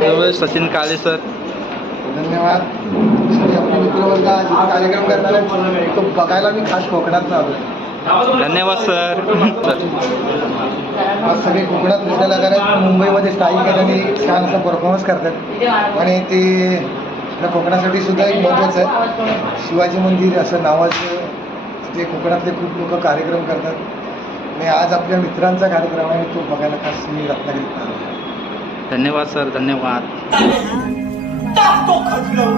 सचिन काळे sir. धन्यवाद. आपले मित्रवर्ग आज इथे कार्यक्रम करणार आहे तो बघायला मी खास कोकणात आलो. धन्यवाद सर. आज सगळे कोकणात नृत्य कलाकार आहेत. मुंबईमध्ये स्थायिक आहेत आणि छान असा परफॉर्मन्स करतात आणि ते आपल्या कोकणासाठी सुद्धा एक महत्त्वाचं आहे. शिवाजी मंदिर असं नावाचं ते कोकणातले खूप लोक कार्यक्रम करतात आणि आज आपल्या मित्रांचा कार्यक्रम आहे तो बघायला खास मी रत्नागिरीत आलो. धन्यवाद सर. धन्यवाद. टाकतो खटलं